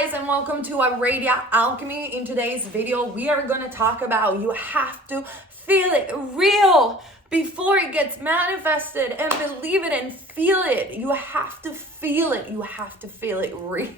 guys, and welcome to Radio Alchemy. In today's video, we are going to talk about you have to feel it real before it gets manifested, and believe it and feel it. You have to feel it. You have to feel it real.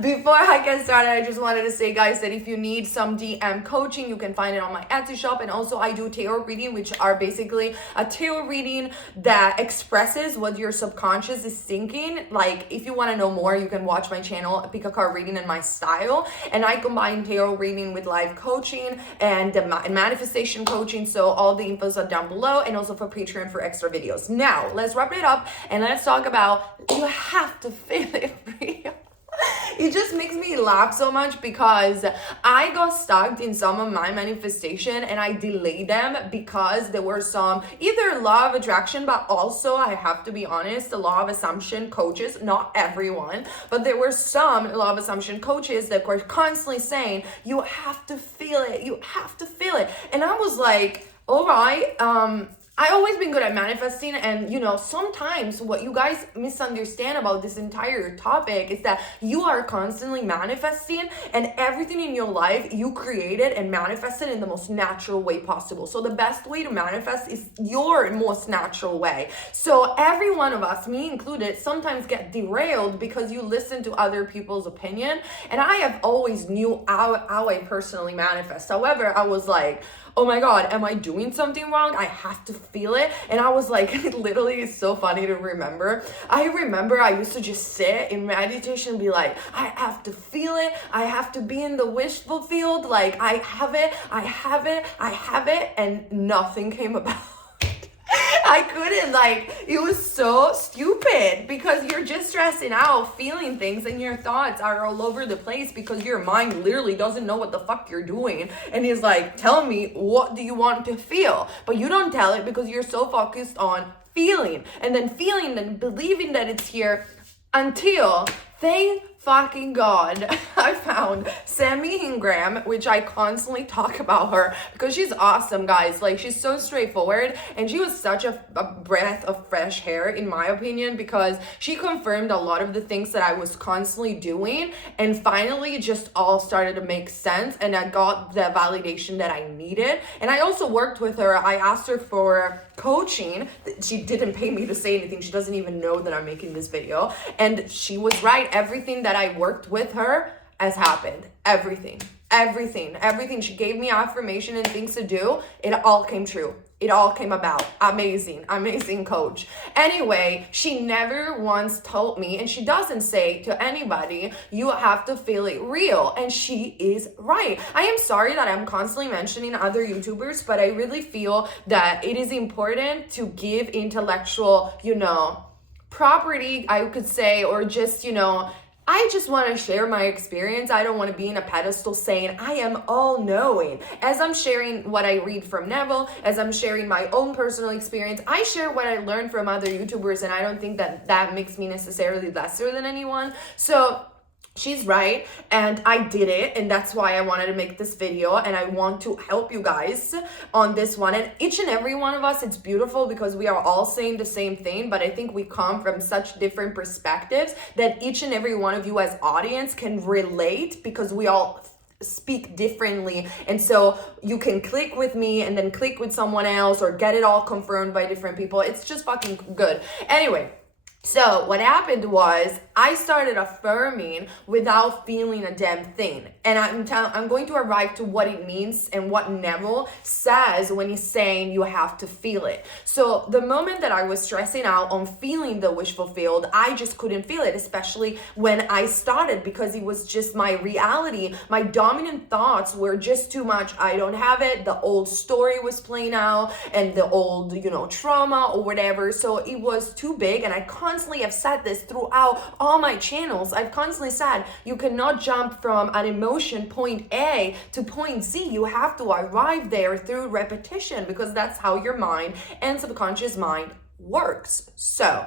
Before I get started, I just wanted to say, guys, that if you need some DM coaching, you can find it on my Etsy shop. And also I do tarot reading, which are basically a tarot reading that expresses what your subconscious is thinking. Like, if you want to know more, you can watch my channel, Pick a Card Reading in my style. And I combine tarot reading with live coaching and manifestation coaching. So all the infos are down below, and also for Patreon for extra videos. Now, let's wrap it up and let's talk about you have to feel it real. It just makes me laugh so much because I got stuck in some of my manifestation and I delayed them because there were some either law of attraction, but also, I have to be honest, the law of assumption coaches, not everyone, but there were some law of assumption coaches that were constantly saying, you have to feel it, you have to feel it. And I was like, all right, I always been good at manifesting, and sometimes what you guys misunderstand about this entire topic is that you are constantly manifesting, and everything in your life you created and manifested in the most natural way possible. So the best way to manifest is your most natural way. So every one of us, me included, sometimes get derailed because you listen to other people's opinion, and I have always knew how I personally manifest. However, I was like, oh my God, am I doing something wrong? I have to feel it. And I was like, literally, it's so funny to remember. I remember I used to just sit in meditation and be like, I have to feel it. I have to be in the wish fulfilled. Like, I have it, I have it, I have it. And nothing came about. I couldn't, it was so stupid because you're just stressing out, feeling things, and your thoughts are all over the place because your mind literally doesn't know what the fuck you're doing. And it's like, tell me, what do you want to feel? But you don't tell it because you're so focused on feeling and then believing that it's here until, thank fucking God, I found Sammy Ingram, which I constantly talk about her because she's awesome, guys. Like, she's so straightforward, and she was such a breath of fresh air, in my opinion, because she confirmed a lot of the things that I was constantly doing, and finally it just all started to make sense, and I got the validation that I needed. And I also worked with her. I asked her for coaching. She didn't pay me to say anything. She doesn't even know that I'm making this video, and she was right. Everything that I worked with her has happened. Everything. She gave me affirmation and things to do. It all came true. It all came about. Amazing coach. Anyway, she never once told me, and she doesn't say to anybody, you have to feel it real. And she is right. I am sorry that I'm constantly mentioning other YouTubers, but I really feel that it is important to give intellectual, property, I could say, or just, I just want to share my experience. I don't want to be in a pedestal saying I am all-knowing. As I'm sharing what I read from Neville, as I'm sharing my own personal experience, I share what I learned from other YouTubers, and I don't think that makes me necessarily lesser than anyone. So she's right, and I did it, and that's why I wanted to make this video, and I want to help you guys on this one. And each and every one of us, it's beautiful because we are all saying the same thing, but I think we come from such different perspectives that each and every one of you as audience can relate because we all speak differently. And so you can click with me and then click with someone else or get it all confirmed by different people. It's just fucking good. Anyway, so what happened was I started affirming without feeling a damn thing. And I'm going to arrive to what it means and what Neville says when he's saying you have to feel it. So the moment that I was stressing out on feeling the wish fulfilled, I just couldn't feel it, especially when I started, because it was just my reality. My dominant thoughts were just too much. I don't have it. The old story was playing out and the old, trauma or whatever. So it was too big, and I constantly have said this throughout all my channels. I've constantly said you cannot jump from an emotion point A to point Z. You have to arrive there through repetition, because that's how your mind and subconscious mind works. So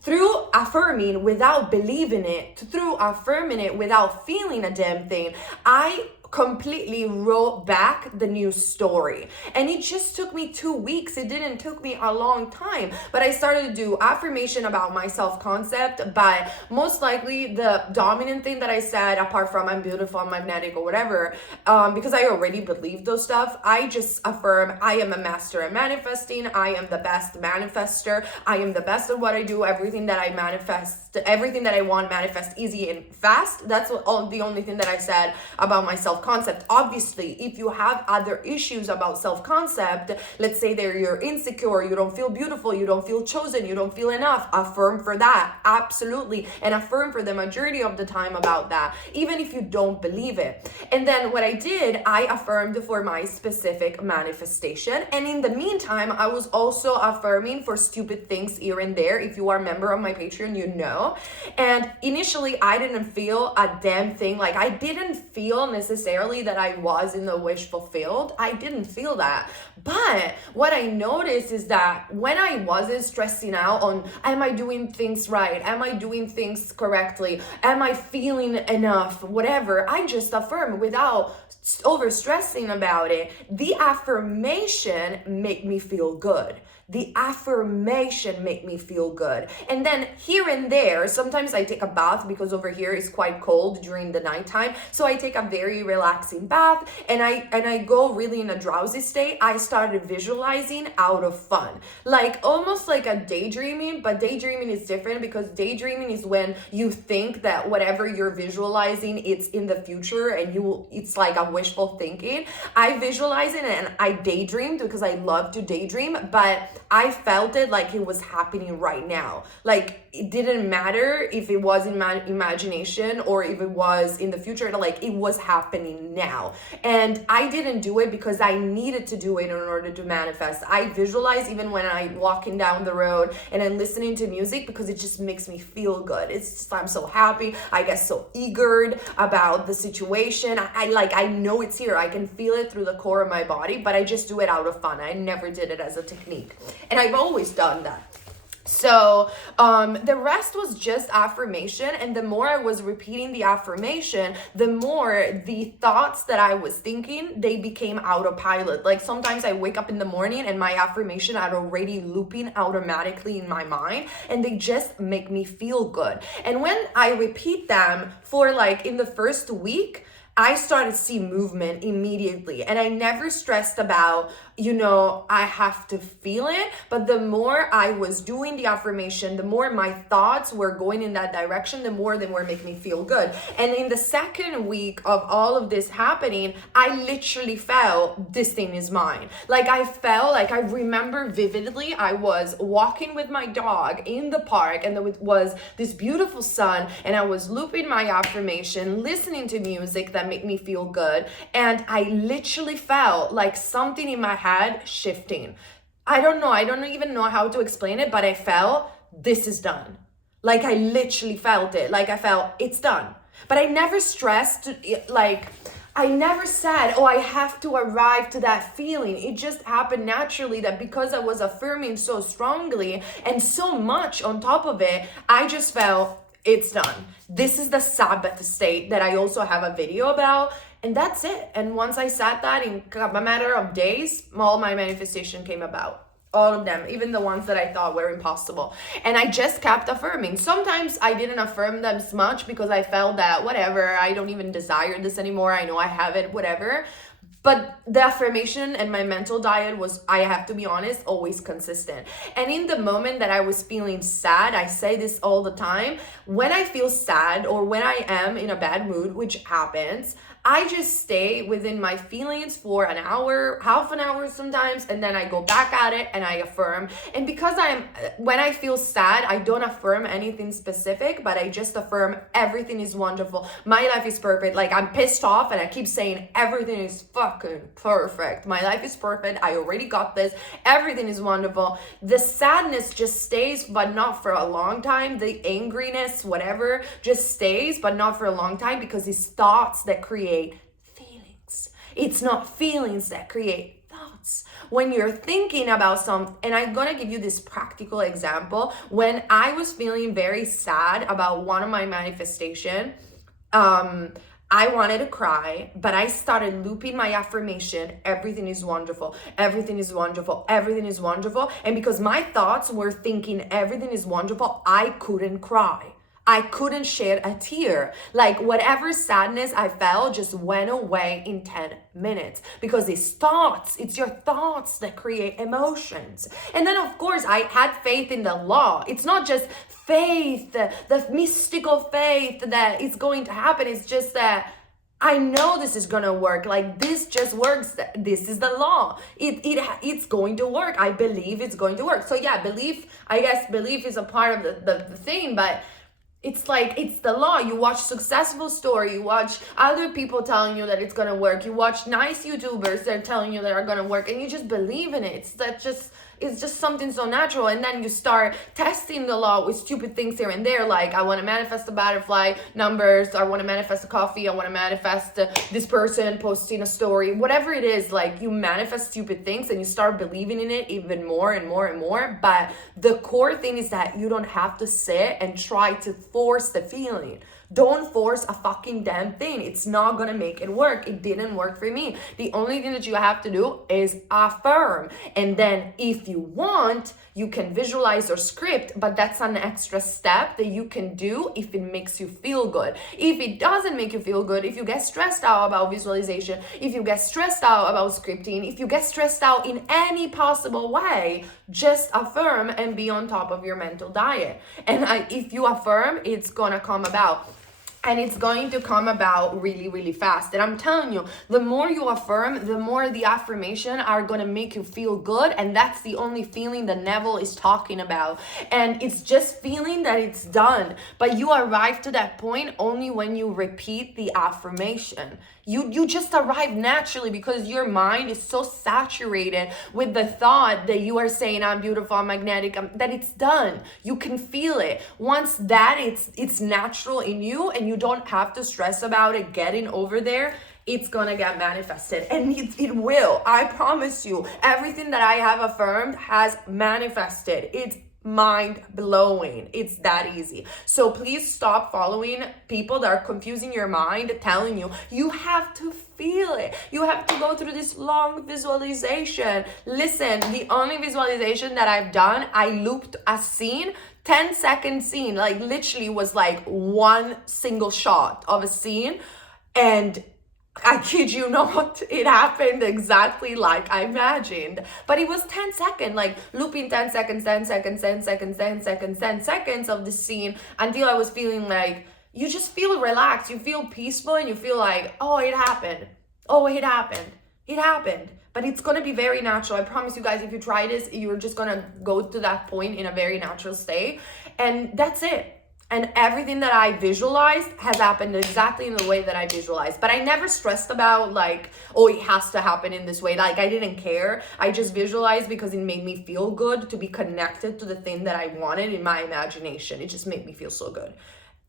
through affirming without believing it, through affirming it without feeling a damn thing, I completely wrote back the new story. And it just took me 2 weeks. It didn't took me a long time, but I started to do affirmation about my self-concept. But most likely the dominant thing that I said, apart from I'm beautiful, I'm magnetic or whatever, because I already believe those stuff, I just affirm I am a master at manifesting. I am the best manifester. I am the best at what I do. Everything that I manifest, everything that I want manifest easy and fast. That's the only thing that I said about my self-concept. Obviously, if you have other issues about self-concept, let's say that you're insecure, you don't feel beautiful, you don't feel chosen, you don't feel enough, affirm for that. Absolutely. And affirm for the majority of the time about that, even if you don't believe it. And then what I did, I affirmed for my specific manifestation. And in the meantime, I was also affirming for stupid things here and there. If you are a member of my Patreon, you know. And initially, I didn't feel a damn thing. Like, I didn't feel necessarily that I was in the wish fulfilled. I didn't feel that. But what I noticed is that when I wasn't stressing out on, am I doing things right? Am I doing things correctly? Am I feeling enough? Whatever. I just affirm without over stressing about it. The affirmation made me feel good. The affirmation make me feel good. And then here and there, sometimes I take a bath because over here it's quite cold during the nighttime. So I take a very relaxing bath and I go really in a drowsy state. I started visualizing out of fun. Like almost like a daydreaming, but daydreaming is different because daydreaming is when you think that whatever you're visualizing, it's in the future and it's like a wishful thinking. I visualize it and I daydreamed because I love to daydream, but I felt it like it was happening right now. Like it didn't matter if it was in my imagination or if it was in the future, like it was happening now. And I didn't do it because I needed to do it in order to manifest. I visualize even when I'm walking down the road and I'm listening to music because it just makes me feel good. It's just, I'm so happy. I get so eager about the situation. I know it's here. I can feel it through the core of my body, but I just do it out of fun. I never did it as a technique. And I've always done that. So the rest was just affirmation. And the more I was repeating the affirmation, the more the thoughts that I was thinking, they became autopilot. Like sometimes I wake up in the morning and my affirmation are already looping automatically in my mind and they just make me feel good. And when I repeat them for like in the first week, I started to see movement immediately. And I never stressed about, I have to feel it. But the more I was doing the affirmation, the more my thoughts were going in that direction, the more they were making me feel good. And in the second week of all of this happening, I literally felt this thing is mine. Like I felt like I remember vividly, I was walking with my dog in the park and there was this beautiful sun and I was looping my affirmation, listening to music that made me feel good. And I literally felt like something in my head shifting. I don't even know how to explain it, but I felt this is done. Like I literally felt it. Like I felt it's done. But I never stressed, like I never said, oh, I have to arrive to that feeling. It just happened naturally that because I was affirming so strongly and so much on top of it, I just felt it's done. This is the Sabbath state that I also have a video about. And that's it. And once I said that in a matter of days, all my manifestation came about. All of them, even the ones that I thought were impossible. And I just kept affirming. Sometimes I didn't affirm them as much because I felt that whatever, I don't even desire this anymore. I know I have it, whatever. But the affirmation and my mental diet was, I have to be honest, always consistent. And in the moment that I was feeling sad, I say this all the time, when I feel sad or when I am in a bad mood, which happens, I just stay within my feelings for an hour, half an hour sometimes, and then I go back at it and I affirm. And because when I feel sad, I don't affirm anything specific, but I just affirm everything is wonderful. My life is perfect. Like I'm pissed off and I keep saying everything is fucking perfect. My life is perfect. I already got this. Everything is wonderful. The sadness just stays, but not for a long time. The angriness, whatever, just stays, but not for a long time because it's thoughts that create feelings. It's not feelings that create thoughts. When you're thinking about something, and I'm gonna give you this practical example. When I was feeling very sad about one of my manifestation, I wanted to cry, but I started looping my affirmation. Everything is wonderful. Everything is wonderful. Everything is wonderful. And because my thoughts were thinking everything is wonderful, I couldn't cry. I couldn't shed a tear. Like whatever sadness I felt just went away in 10 minutes because it's your thoughts that create emotions. And then of course I had faith in the law. It's not just faith, the mystical faith that it's going to happen. It's just that I know this is gonna work. Like this just works. This is the law. It's going to work. I believe it's going to work. So yeah, belief is a part of the thing, but it's like, it's the law. You watch successful story, you watch other people telling you that it's gonna work, you watch nice YouTubers that are telling you that are gonna work, and you just believe in it. It's just something so natural. And then you start testing the law with stupid things here and there, like I want to manifest the butterfly numbers, I want to manifest the coffee, I want to manifest this person posting a story, whatever it is. Like you manifest stupid things and you start believing in it even more and more and more. But the core thing is that you don't have to sit and try to force the feeling. Don't force a fucking damn thing. It's not gonna make it work. It didn't work for me. The only thing that you have to do is affirm. And then if you want, you can visualize or script, but that's an extra step that you can do if it makes you feel good. If it doesn't make you feel good, if you get stressed out about visualization, if you get stressed out about scripting, if you get stressed out in any possible way, just affirm and be on top of your mental diet. And if you affirm, it's gonna come about. And it's going to come about really, really fast. And I'm telling you, the more you affirm, the more the affirmation are going to make you feel good. And that's the only feeling that Neville is talking about. And it's just feeling that it's done. But you arrive to that point only when you repeat the affirmation. You just arrive naturally because your mind is so saturated with the thought that you are saying, I'm beautiful, I'm magnetic, that it's done. You can feel it. Once that it's natural in you and you don't have to stress about it getting over there, it's gonna get manifested. And it will. I promise you, everything that I have affirmed has manifested. It's mind-blowing. It's that easy. So please stop following people that are confusing your mind, telling you have to feel it. You have to go through this long visualization. Listen, the only visualization that I've done, I looped a scene, 10-second scene, like literally was like one single shot of a scene, and I kid you not, it happened exactly like I imagined. But it was 10 seconds, like looping 10 seconds, 10 seconds, 10 seconds, 10 seconds, 10 seconds of the scene until I was feeling like, you just feel relaxed, you feel peaceful, and you feel like, oh, it happened. Oh, it happened. It happened. But it's going to be very natural. I promise you guys, if you try this, you're just going to go to that point in a very natural state. And that's it. And everything that I visualized has happened exactly in the way that I visualized. But I never stressed about like, oh, it has to happen in this way. Like I didn't care. I just visualized because it made me feel good to be connected to the thing that I wanted in my imagination. It just made me feel so good.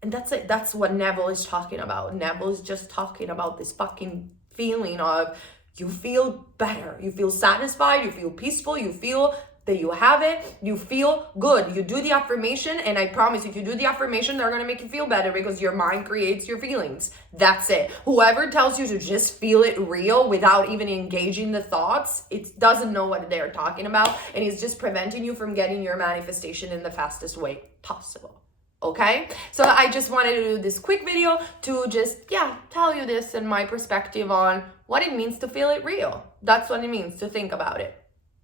And that's it. That's what Neville is talking about. Neville is just talking about this fucking feeling of you feel better. You feel satisfied. You feel peaceful. You feel that you have it, you feel good. You do the affirmation, and I promise if you do the affirmation, they're gonna make you feel better because your mind creates your feelings. That's it. Whoever tells you to just feel it real without even engaging the thoughts, it doesn't know what they're talking about, and it's just preventing you from getting your manifestation in the fastest way possible. Okay, so I just wanted to do this quick video to just tell you this and my perspective on what it means to feel it real. That's what it means to think about it.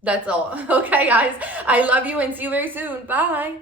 That's all. Okay, guys, I love you and see you very soon. Bye.